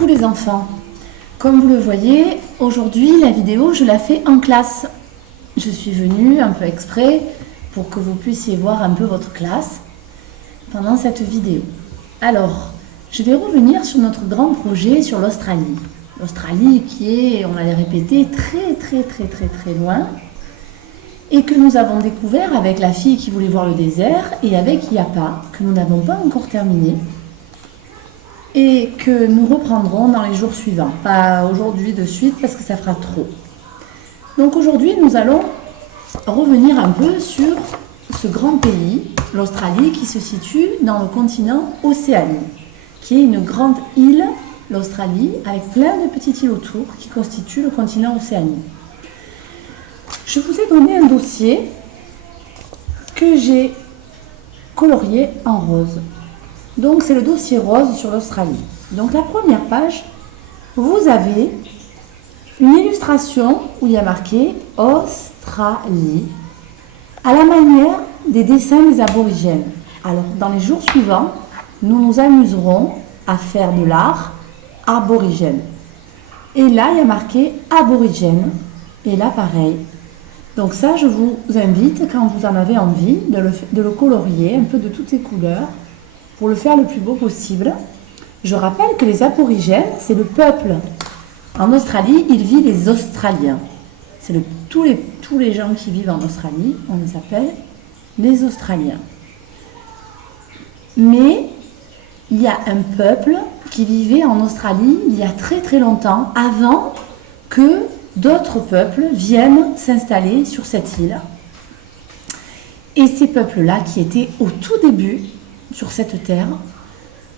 Coucou les enfants. Comme vous le voyez, aujourd'hui la vidéo je la fais en classe. Je suis venue un peu exprès pour que vous puissiez voir un peu votre classe pendant cette vidéo. Alors, je vais revenir sur notre grand projet sur l'Australie. L'Australie qui est, on l'a répété, très loin et que nous avons découvert avec la fille qui voulait voir le désert et avec Yapa, que nous n'avons pas encore terminé et que nous reprendrons dans les jours suivants. Pas aujourd'hui de suite parce que ça fera trop. Donc aujourd'hui, nous allons revenir un peu sur ce grand pays, l'Australie, qui se situe dans le continent Océanie, qui est une grande île, l'Australie, avec plein de petites îles autour qui constituent le continent Océanie. Je vous ai donné un dossier que j'ai colorié en rose. Donc c'est le dossier rose sur l'Australie. Donc la première page, vous avez une illustration où il y a marqué Australie, à la manière des dessins des aborigènes. Alors dans les jours suivants, nous nous amuserons à faire de l'art aborigène. Et là, il y a marqué aborigène. Et là, pareil. Donc ça, je vous invite, quand vous en avez envie, de le colorier un peu de toutes ces couleurs pour le faire le plus beau possible. Je rappelle que les aborigènes, c'est le peuple. En Australie, il vit les Australiens. C'est tous les gens qui vivent en Australie, on les appelle les Australiens. Mais il y a un peuple qui vivait en Australie il y a très longtemps, avant que d'autres peuples viennent s'installer sur cette île. Et ces peuples-là, qui étaient au tout début sur cette terre,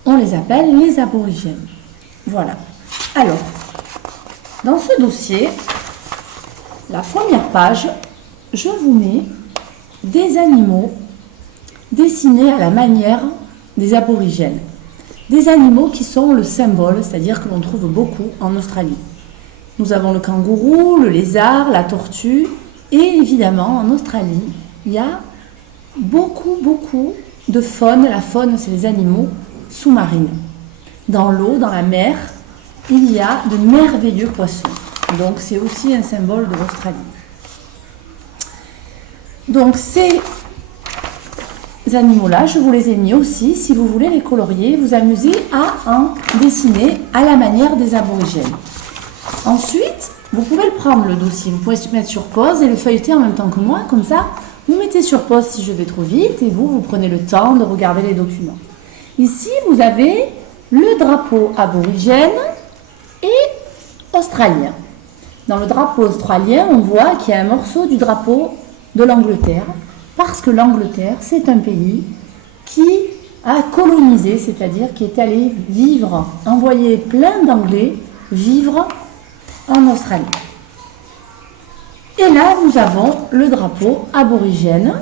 on les appelle les aborigènes. Voilà. Alors, dans ce dossier, la première page, je vous mets des animaux dessinés à la manière des aborigènes. Des animaux qui sont le symbole, c'est-à-dire que l'on trouve beaucoup en Australie. Nous avons le kangourou, le lézard, la tortue, et évidemment en Australie, il y a beaucoup de faune. La faune, c'est les animaux sous-marins. Dans l'eau, dans la mer, il y a de merveilleux poissons. Donc c'est aussi un symbole de l'Australie. Donc ces animaux-là, je vous les ai mis aussi, si vous voulez les colorier, vous amuser à en dessiner à la manière des aborigènes. Ensuite, vous pouvez le prendre le dossier, vous pouvez se mettre sur pause et le feuilleter en même temps que moi, comme ça, vous mettez sur pause si je vais trop vite et vous prenez le temps de regarder les documents. Ici, vous avez le drapeau aborigène et australien. Dans le drapeau australien, on voit qu'il y a un morceau du drapeau de l'Angleterre, parce que l'Angleterre, c'est un pays qui a colonisé, c'est-à-dire qui est allé vivre, envoyer plein d'Anglais vivre en Australie. Et là, nous avons le drapeau aborigène,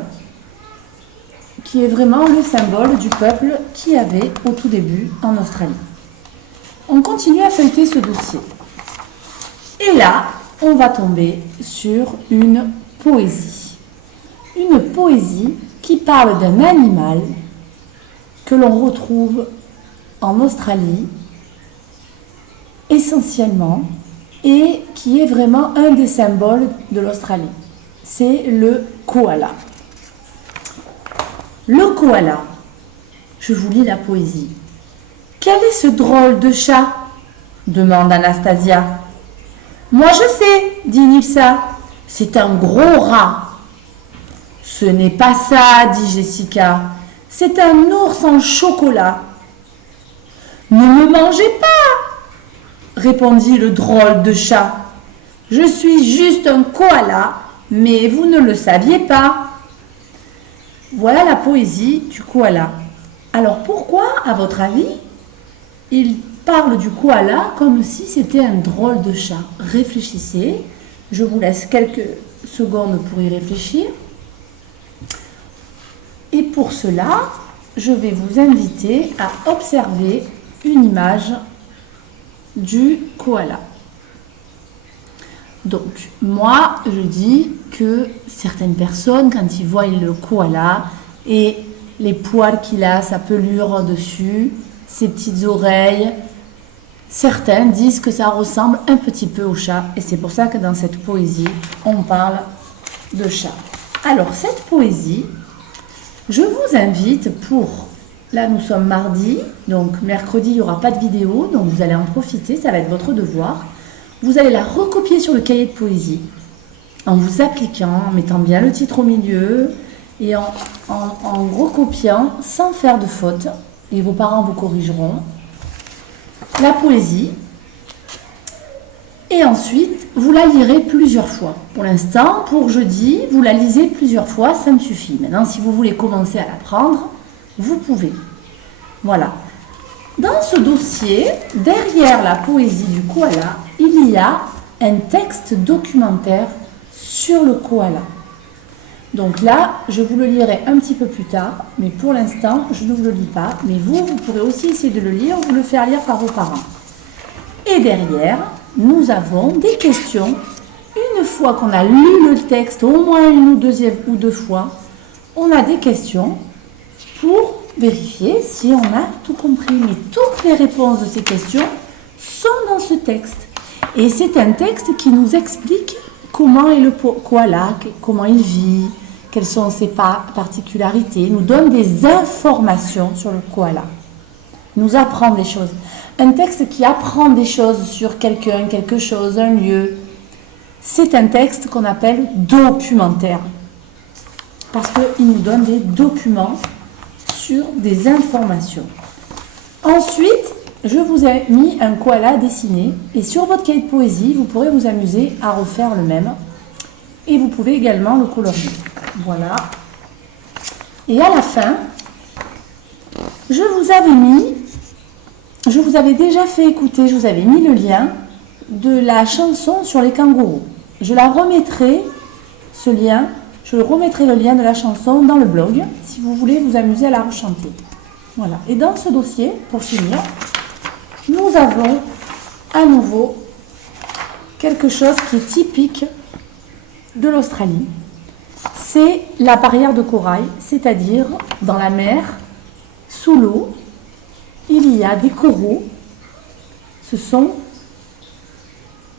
qui est vraiment le symbole du peuple qui avait au tout début en Australie. On continue à feuilleter ce dossier. Et là, on va tomber sur une poésie. Une poésie qui parle d'un animal que l'on retrouve en Australie essentiellement et qui est vraiment un des symboles de l'Australie. C'est le koala. Le koala, je vous lis la poésie. Quel est ce drôle de chat ? Demande Anastasia. Moi je sais, dit Nilsa, c'est un gros rat. Ce n'est pas ça, dit Jessica, c'est un ours en chocolat. Ne me mangez pas, répondit le drôle de chat. Je suis juste un koala, mais vous ne le saviez pas. Voilà la poésie du koala. Alors pourquoi, à votre avis, il parle du koala comme si c'était un drôle de chat? Réfléchissez, je vous laisse quelques secondes pour y réfléchir. Et pour cela, je vais vous inviter à observer une image du koala. Donc, moi, je dis que certaines personnes, quand ils voient le koala et les poils qu'il a, sa pelure dessus, ses petites oreilles, Certains disent que ça ressemble un petit peu au chat et c'est pour ça que dans cette poésie, on parle de chat. Alors, cette poésie, je vous invite pour... Là, nous sommes mardi, donc mercredi, il n'y aura pas de vidéo, donc vous allez en profiter, ça va être votre devoir. Vous allez la recopier sur le cahier de poésie en vous appliquant, en mettant bien le titre au milieu et en recopiant sans faire de faute, et vos parents vous corrigeront, la poésie. Et ensuite, vous la lirez plusieurs fois. Pour l'instant, pour jeudi, vous la lisez plusieurs fois, ça me suffit. Maintenant, si vous voulez commencer à l'apprendre, vous pouvez. Voilà. Dans ce dossier, derrière la poésie du koala, il y a un texte documentaire sur le koala. Donc là, je vous le lirai un petit peu plus tard, mais pour l'instant, je ne vous le lis pas. Mais vous pourrez aussi essayer de le lire ou le faire lire par vos parents. Et derrière, nous avons des questions. Une fois qu'on a lu le texte, au moins une ou deux fois, on a des questions pour vérifier si on a tout compris. Mais toutes les réponses de ces questions sont dans ce texte. Et c'est un texte qui nous explique comment est le koala, comment il vit, quelles sont ses particularités, nous donne des informations sur le koala, nous apprend des choses. Un texte qui apprend des choses sur quelqu'un, quelque chose, un lieu, c'est un texte qu'on appelle documentaire. Parce qu'il nous donne des documents sur des informations. Ensuite, je vous ai mis un koala dessiné et sur votre cahier de poésie, vous pourrez vous amuser à refaire le même. Et vous pouvez également le colorier. Voilà. Et à la fin, je vous avais déjà fait écouter, je vous avais mis le lien de la chanson sur les kangourous. Je la remettrai, ce lien, je remettrai le lien de la chanson dans le blog, si vous voulez vous amuser à la rechanter. Voilà. Et dans ce dossier, pour finir, nous avons à nouveau quelque chose qui est typique de l'Australie. C'est la barrière de corail, c'est-à-dire dans la mer, sous l'eau, il y a des coraux.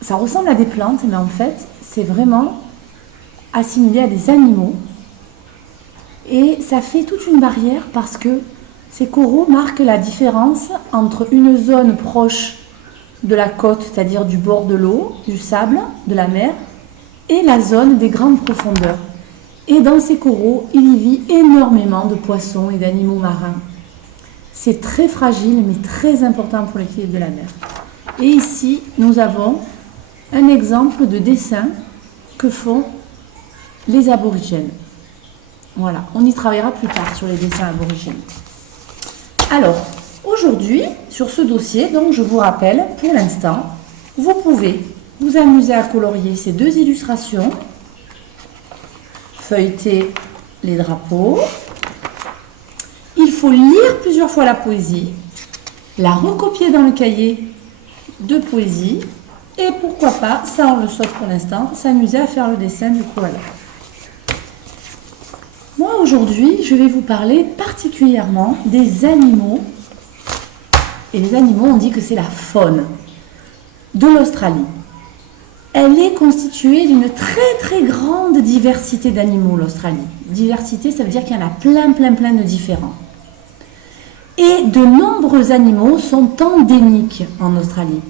Ça ressemble à des plantes, mais en fait, c'est vraiment assimilé à des animaux. Et ça fait toute une barrière parce que ces coraux marquent la différence entre une zone proche de la côte, c'est-à-dire du bord de l'eau, du sable, de la mer, et la zone des grandes profondeurs. Et dans ces coraux, il y vit énormément de poissons et d'animaux marins. C'est très fragile, mais très important pour l'équilibre de la mer. Et ici, nous avons un exemple de dessin que font les aborigènes. Voilà, on y travaillera plus tard sur les dessins aborigènes. Alors, aujourd'hui, sur ce dossier, donc je vous rappelle, pour l'instant, vous pouvez vous amuser à colorier ces deux illustrations, feuilleter les drapeaux. Il faut lire plusieurs fois la poésie, la recopier dans le cahier de poésie et pourquoi pas, ça on le saute pour l'instant, s'amuser à faire le dessin du koala. Moi aujourd'hui, je vais vous parler particulièrement des animaux. Et les animaux, on dit que c'est la faune de l'Australie. Elle est constituée d'une très très grande diversité d'animaux, l'Australie. Diversité, ça veut dire qu'il y en a plein de différents. Et de nombreux animaux sont endémiques en Australie.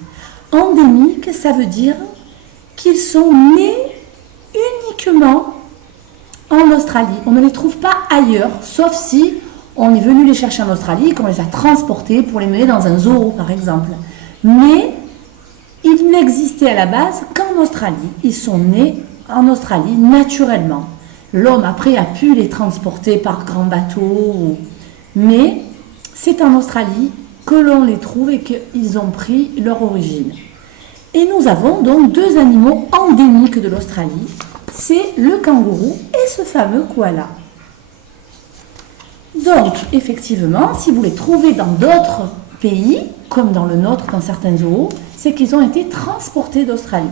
Endémiques, ça veut dire qu'ils sont nés uniquement en Australie. On ne les trouve pas ailleurs, sauf si on est venu les chercher en Australie, qu'on les a transportés pour les mener dans un zoo, par exemple. Mais ils n'existaient à la base qu'en Australie. Ils sont nés en Australie naturellement. L'homme, après, a pu les transporter par grand bateau. Mais c'est en Australie que l'on les trouve et qu'ils ont pris leur origine. Et nous avons donc deux animaux endémiques de l'Australie. C'est le kangourou et ce fameux koala. Donc, effectivement, si vous les trouvez dans d'autres pays, comme dans le nôtre, dans certains zoos, c'est qu'ils ont été transportés d'Australie.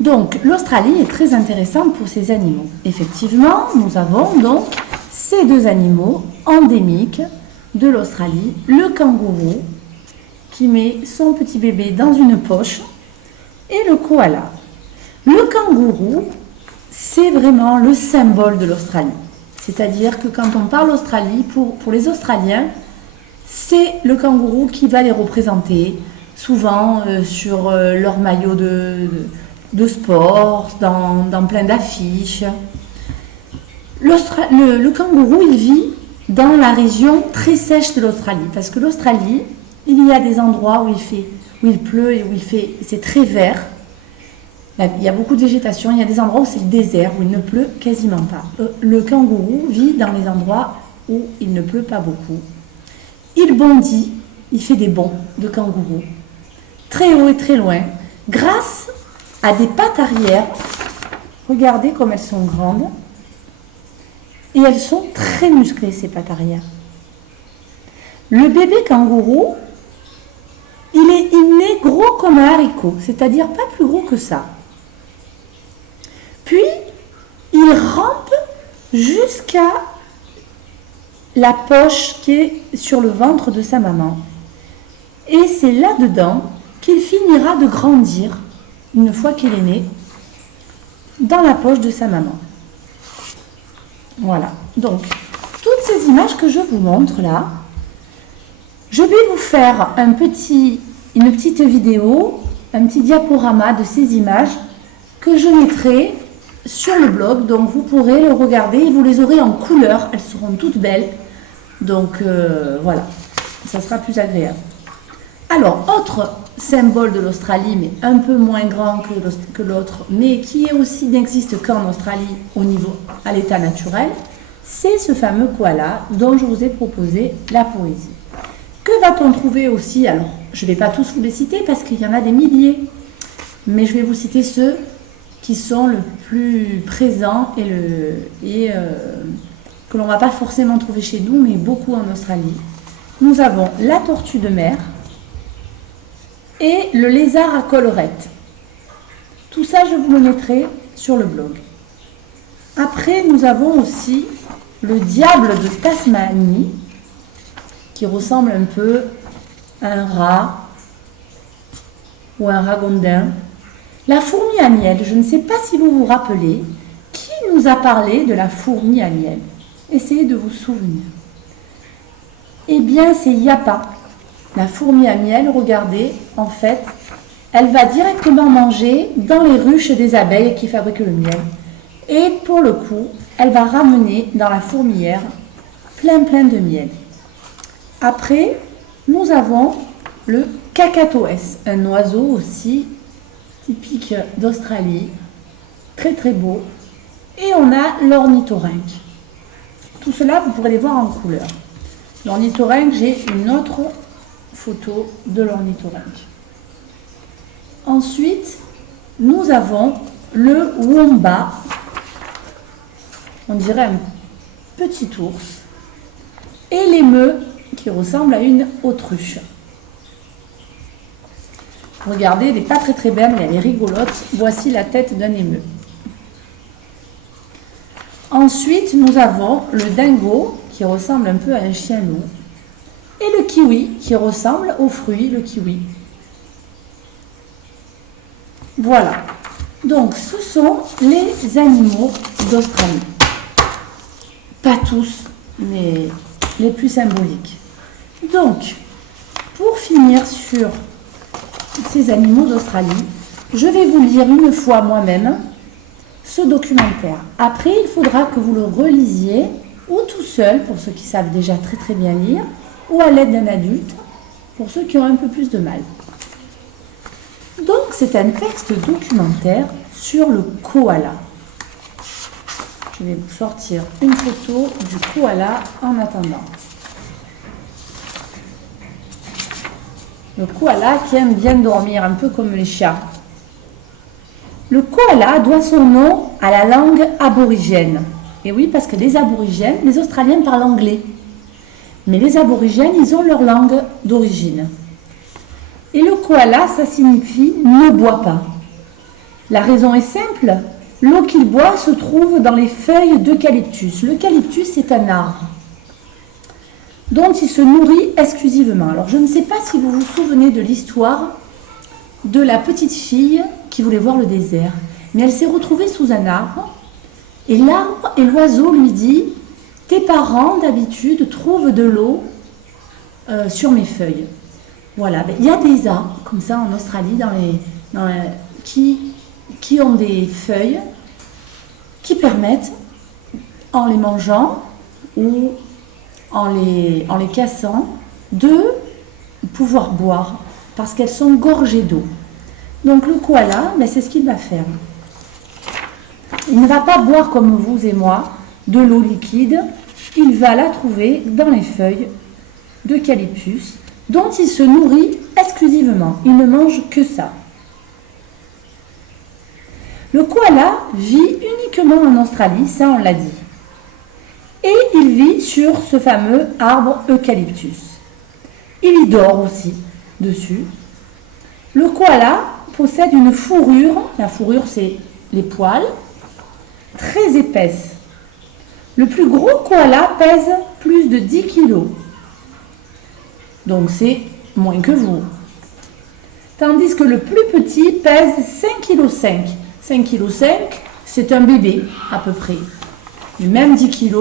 Donc, l'Australie est très intéressante pour ces animaux. Effectivement, nous avons donc ces deux animaux endémiques de l'Australie, le kangourou, qui met son petit bébé dans une poche et le koala. Le kangourou, c'est vraiment le symbole de l'Australie. C'est-à-dire que quand on parle Australie, pour les Australiens, c'est le kangourou qui va les représenter, souvent sur leur maillot de sport, dans plein d'affiches. Le kangourou, il vit dans la région très sèche de l'Australie, parce que l'Australie, il y a des endroits où il pleut et c'est très vert. Il y a beaucoup de végétation, il y a des endroits où c'est le désert, où il ne pleut quasiment pas. Le kangourou vit dans les endroits où il ne pleut pas beaucoup. Il bondit, il fait des bonds de kangourou, très haut et très loin, grâce à des pattes arrière. Regardez comme elles sont grandes. Et elles sont très musclées, ces pattes arrière. Le bébé kangourou, il naît gros comme un haricot, c'est-à-dire pas plus gros que ça. Puis, il rampe jusqu'à la poche qui est sur le ventre de sa maman. Et c'est là-dedans qu'il finira de grandir, une fois qu'il est né, dans la poche de sa maman. Voilà. Donc, toutes ces images que je vous montre là, je vais vous faire une petite vidéo, un petit diaporama de ces images que je mettrai sur le blog. Donc, vous pourrez le regarder et vous les aurez en couleur. Elles seront toutes belles. Donc, voilà. Ça sera plus agréable. Alors, autre symbole de l'Australie, mais un peu moins grand que l'autre, mais qui n'existe qu'en Australie à l'état naturel, c'est ce fameux koala dont je vous ai proposé la poésie. Que va-t-on trouver aussi? Alors, je ne vais pas tous vous les citer parce qu'il y en a des milliers, mais je vais vous citer ceux qui sont le plus présents et que l'on ne va pas forcément trouver chez nous, mais beaucoup en Australie. Nous avons la tortue de mer et le lézard à collerette. Tout ça, je vous le mettrai sur le blog. Après, nous avons aussi le diable de Tasmanie, qui ressemble un peu à un rat ou un ragondin. La fourmi à miel, je ne sais pas si vous vous rappelez, qui nous a parlé de la fourmi à miel? Essayez de vous souvenir. Eh bien, c'est Yapa. La fourmi à miel, regardez, en fait, elle va directement manger dans les ruches des abeilles qui fabriquent le miel. Et pour le coup, elle va ramener dans la fourmilière plein de miel. Après, nous avons le kakatoès, un oiseau aussi typique d'Australie, très beau. Et on a l'ornithorynque. Tout cela, vous pourrez les voir en couleur. L'ornithorynque, j'ai une autre photo de l'ornithorynque. Ensuite, nous avons le wombat. On dirait un petit ours. Et l'émeu qui ressemble à une autruche. Regardez, elle n'est pas très belle, mais elle est rigolote. Voici la tête d'un émeu. Ensuite, nous avons le dingo qui ressemble un peu à un chien loup. Et le kiwi qui ressemble au fruit, le kiwi. Voilà. Donc, ce sont les animaux d'Australie. Pas tous, mais les plus symboliques. Donc, pour finir sur ces animaux d'Australie, je vais vous lire une fois moi-même ce documentaire. Après, il faudra que vous le relisiez ou tout seul, pour ceux qui savent déjà très bien lire, ou à l'aide d'un adulte, pour ceux qui ont un peu plus de mal. Donc, c'est un texte documentaire sur le koala. Je vais vous sortir une photo du koala en attendant. Le koala qui aime bien dormir, un peu comme les chats. Le koala doit son nom à la langue aborigène. Et oui, parce que les aborigènes, les Australiens parlent anglais. Mais les aborigènes, ils ont leur langue d'origine. Et le koala, ça signifie « ne bois pas ». La raison est simple, l'eau qu'il boit se trouve dans les feuilles d'eucalyptus. L'eucalyptus, c'est un arbre. dont il se nourrit exclusivement. Alors, je ne sais pas si vous vous souvenez de l'histoire de la petite fille qui voulait voir le désert. Mais elle s'est retrouvée sous un arbre et l'arbre et l'oiseau lui dit « Tes parents, d'habitude, trouvent de l'eau sur mes feuilles. » Voilà, il y a des arbres comme ça en Australie qui ont des feuilles qui permettent, en les mangeant ou en les cassant, de pouvoir boire parce qu'elles sont gorgées d'eau. Donc le koala, c'est ce qu'il va faire. Il ne va pas boire comme vous et moi de l'eau liquide, il va la trouver dans les feuilles d'eucalyptus dont il se nourrit exclusivement. Il ne mange que ça. Le koala vit uniquement en Australie, ça on l'a dit. Et il vit sur ce fameux arbre eucalyptus. Il y dort aussi dessus. Le koala possède une fourrure, la fourrure c'est les poils, très épaisse. Le plus gros koala pèse plus de 10 kg. Donc c'est moins que vous. Tandis que le plus petit pèse 5,5 kg. 5,5 kg, c'est un bébé à peu près. Et même 10 kg,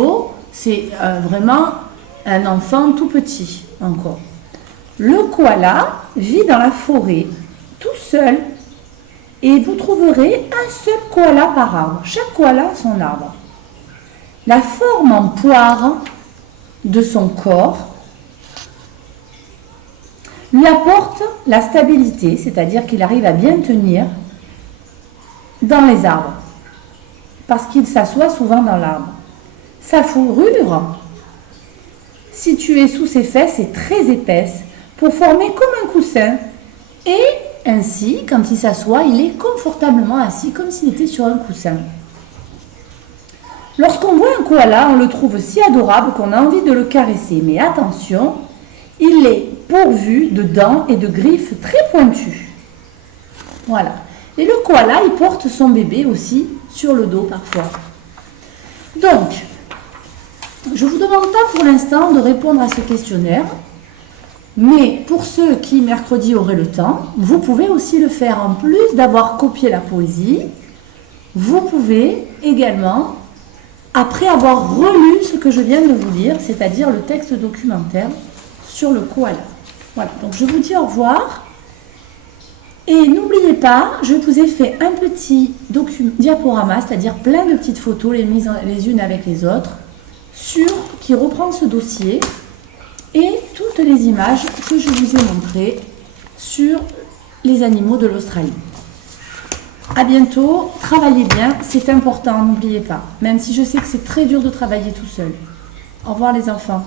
c'est vraiment un enfant tout petit encore. Le koala vit dans la forêt, tout seul, et vous trouverez un seul koala par arbre. Chaque koala a son arbre. La forme en poire de son corps lui apporte la stabilité, c'est-à-dire qu'il arrive à bien tenir dans les arbres, parce qu'il s'assoit souvent dans l'arbre. Sa fourrure, située sous ses fesses, est très épaisse pour former comme un coussin, et ainsi, quand il s'assoit, il est confortablement assis, comme s'il était sur un coussin. Lorsqu'on voit un koala, on le trouve si adorable qu'on a envie de le caresser. Mais attention, il est pourvu de dents et de griffes très pointues. Voilà. Et le koala, il porte son bébé aussi sur le dos parfois. Donc, je ne vous demande pas pour l'instant de répondre à ce questionnaire. Mais pour ceux qui, mercredi, auraient le temps, vous pouvez aussi le faire. En plus d'avoir copié la poésie, vous pouvez également, après avoir relu ce que je viens de vous dire, c'est-à-dire le texte documentaire sur le koala. Voilà, donc je vous dis au revoir. Et n'oubliez pas, je vous ai fait un petit diaporama, c'est-à-dire plein de petites photos, les unes avec les autres, qui reprend ce dossier. Et toutes les images que je vous ai montrées sur les animaux de l'Australie. À bientôt, travaillez bien, c'est important, n'oubliez pas. Même si je sais que c'est très dur de travailler tout seul. Au revoir les enfants.